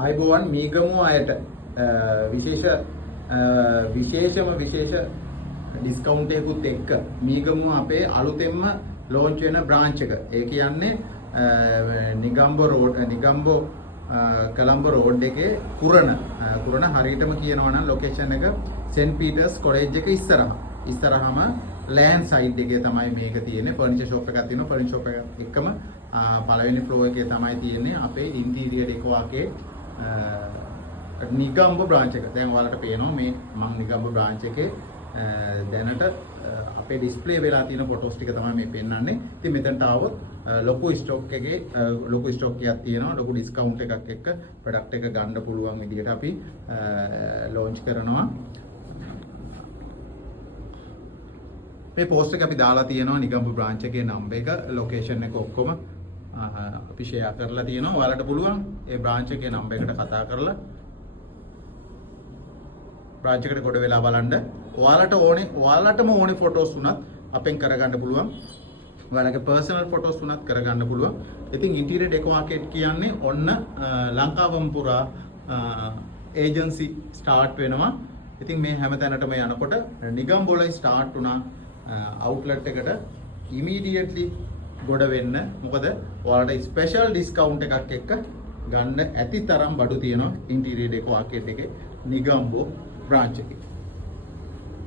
ආයිබෝවන් මීගමු අයට විශේෂම ඩිස්කවුන්ට් එකකුත් එක්ක මීගමු අපේ අලුතෙන්ම ලොන්ච් වෙන බ්‍රාන්ච් එක. ඒ කියන්නේ නිගම්බෝ කොළඹ රෝඩ් එකේ කුරණ හරියටම කියනවා නම් ලොකේෂන් එක සෙන්ට් පීටර්ස් කොලෙජ් එක ඉස්සරහම ලෑන්ඩ් සයිඩ් එකේ තමයි මේක තියෙන්නේ. ෆර්නිචර් ෂොප් එකක් තියෙනවා. ෆර්නිචර් ෂොප් එකම පළවෙනි ෆ්ලෝර් එකේ තමයි තියෙන්නේ අපේ ඉන්ටීරියර් ඩෙකෝ එකේ නිගම්බෝ බ්‍රාන්ච් එක. දැන් ඔයාලට පේනවා මේ මම නිගම්බෝ බ්‍රාන්ච් එකේ දැනට අපේ ඩිස්ප්ලේ වෙලා තියෙන ෆොටෝස් ටික තමයි මේ පෙන්වන්නේ. ඉතින් මෙතනට ආවොත් ලොකු ස්ටොක් එකක් තියෙනවා. ලොකු ඩිස්කවුන්ට් එකක් එක්ක ප්‍රොඩක්ට් එක ගන්න පුළුවන් විදිහට අපි ලොන්ච් කරනවා. මේ පෝස්ට් එක අපි දාලා තියෙනවා නිගම්බෝ බ්‍රාන්ච් එකේ නම්බර් එක, ලොකේෂන් එක ඔක්කොම අපි ෂෙයා කරලා තියෙනවා. ඔයාලට පුළුවන් ඒ බ්‍රාන්ච් එකේ නම්බර් එකට කතා කරලා බ්‍රාන්ච් එකට කොට වෙලා බලන්න. ඔයාලටම ඕනේ ෆොටෝස් උනත් අපෙන් කරගන්න පුළුවන්. ඔයාලගේ පර්සනල් ෆොටෝස් උනත් කරගන්න පුළුවන්. ඉතින් ඉන්ටීරියර් ඩෙකෝ ආකේඩ් කියන්නේ ඔන්න ලංකාවම පුරා ඒජන්සි ස්ටාර්ට් වෙනවා. ඉතින් මේ හැම තැනටම යනකොට නිගම්බෝලයි ස්ටාර්ට් වුණා අවුට්ලට් එකට ඉමීඩියට්ලි ගොඩ වෙන්න. මොකද ඔයාලට ස්පෙෂල් ඩිස්කවුන්ට් එකක් එක්ක ගන්න ඇති තරම් බඩු තියෙනවා ඉන්ටීරියර් ඩෙකෝ ආකේඩ් එකේ නිගම්බෝ බ්‍රාන්ච් එකේ.